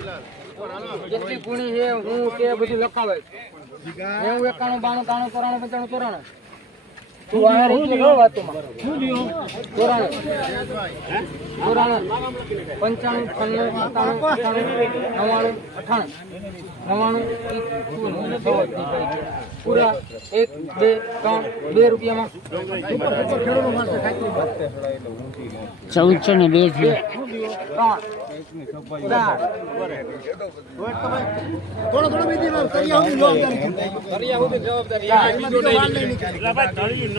કેટલી પૂણી છે હું કે બધું લખાવે હું એકાણું બાણું ત્રાણું ચોરાણું પંચાણું ચોરાણું. તું આ રીતે લો વાતોમાં? ચોરાણું. ચોરાણું. પંચાણું છન્નું સત્તાણું નવ્વાણું અઠાણું નવ્વાણું પૂરા એક બે ત્રણ બે રૂપિયામાં. ચૌદસો ને બે છે.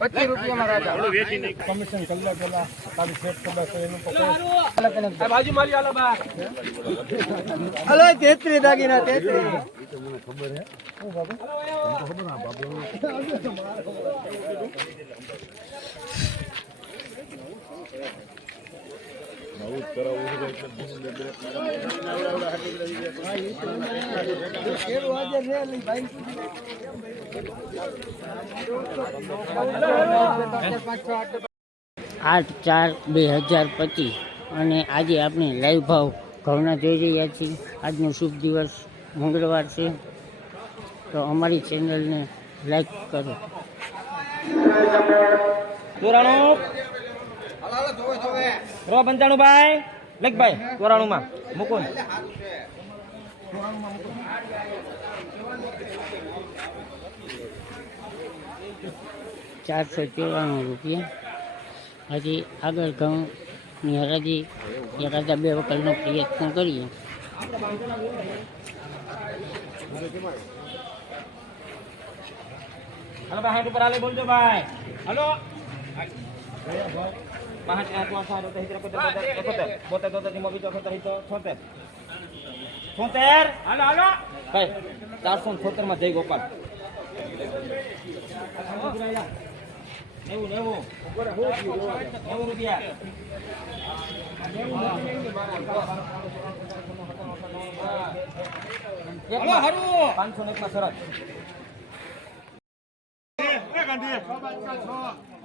પાંચ છ રૂપિયા પંદર પચીસ રૂપિયામાં રાજા બાજુ મારી આલો બા. હલો તેત્રી દાગીના તેત્રી. આઠ ચાર બે હજાર પચીસ. અને આજે આપણે લાઈવ ભાવ ઘઉંના જોઈ રહ્યા છીએ. આજનો શુભ દિવસ મંગળવાર છે. તો અમારી ચેનલને લાઈક કરો. રો પંચાણું ભાઈ લખ ભાઈ ચોરાણું માં મૂકો ને. ચારસો ચોરાણું રૂપિયા. હજી આગળ ઘઉંની હરાજી એકાદા બે વખતનો પ્રયત્ન કરીએ હલો ભાઈ હાઈટ ઉપર આલે બોલજો ભાઈ. હાલો. પાંચ આઠ પાંચ સાત સિત્તેર એકોતેર બોતેર તોતેર બીજો અઠોતેર હિતો છોતેર છોતેર હાલો હાલો ભાઈ ચારસો ને છોતેરમાં જય ગોપાલ નેવું નેવું નેવું રૂપિયા પાંચસો ને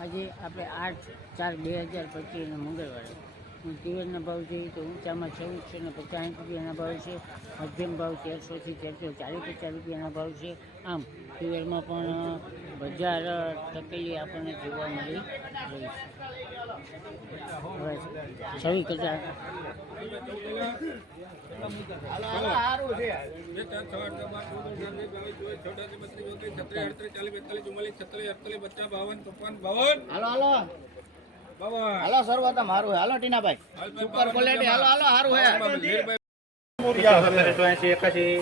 આજે આપણે આઠ ચાર બે હજાર પચીસને મંગળવારે. હું તુવેરના ભાવ જોઈએ તો ઊંચામાં છવ્વીસો ને પચાસ રૂપિયાના ભાવ છે. મધ્યમ ભાવ તેરસોથી તેરસો ચાલીસ પચાસ રૂપિયાના ભાવ છે. આમ, તિવેરમાં પણ બજાર તકેલી આપણને જોવા મળી રહી છે. છવ્વીસ કચાર હાલો સર્વ મારું હાલો ટીનાભાઈ. સુપર ક્વોલિટી હાલો હાલો સારું હે. એકાસી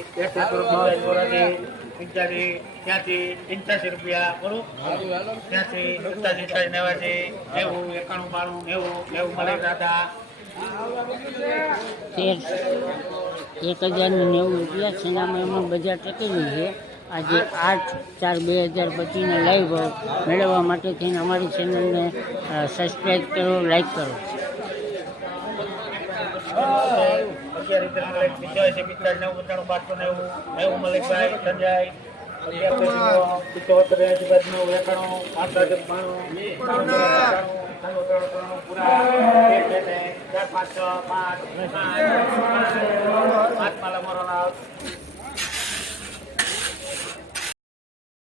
પંચ્યાસી ત્યાંસી પંચ્યાસી રૂપિયા બરોબર ત્યાંથી એકાણું, બાણું, નેવું નેવું એક હજાર નેવું રૂપિયા છેલ્લામાં એમાં બજાર ટકેલું છે. આજે આઠ, ચાર, બે હજાર પચીસના લાઈવ મેળવવા માટે થઈને અમારી ચેનલને સબસ્ક્રાઈબ કરો લાઈક કરો. અગિયાર રીતે મળે છે પિસ્તાળીસ નેવું પંચાણું પાંચસો નેવું નેવું મલિકભાઈ સંજય એસી બાજુ એકાણું પાંસઠ બાણું પૂરા પાંચ પાંચ પાંચ માલા મોરોના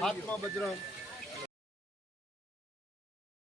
હાથમાં બજરંગ.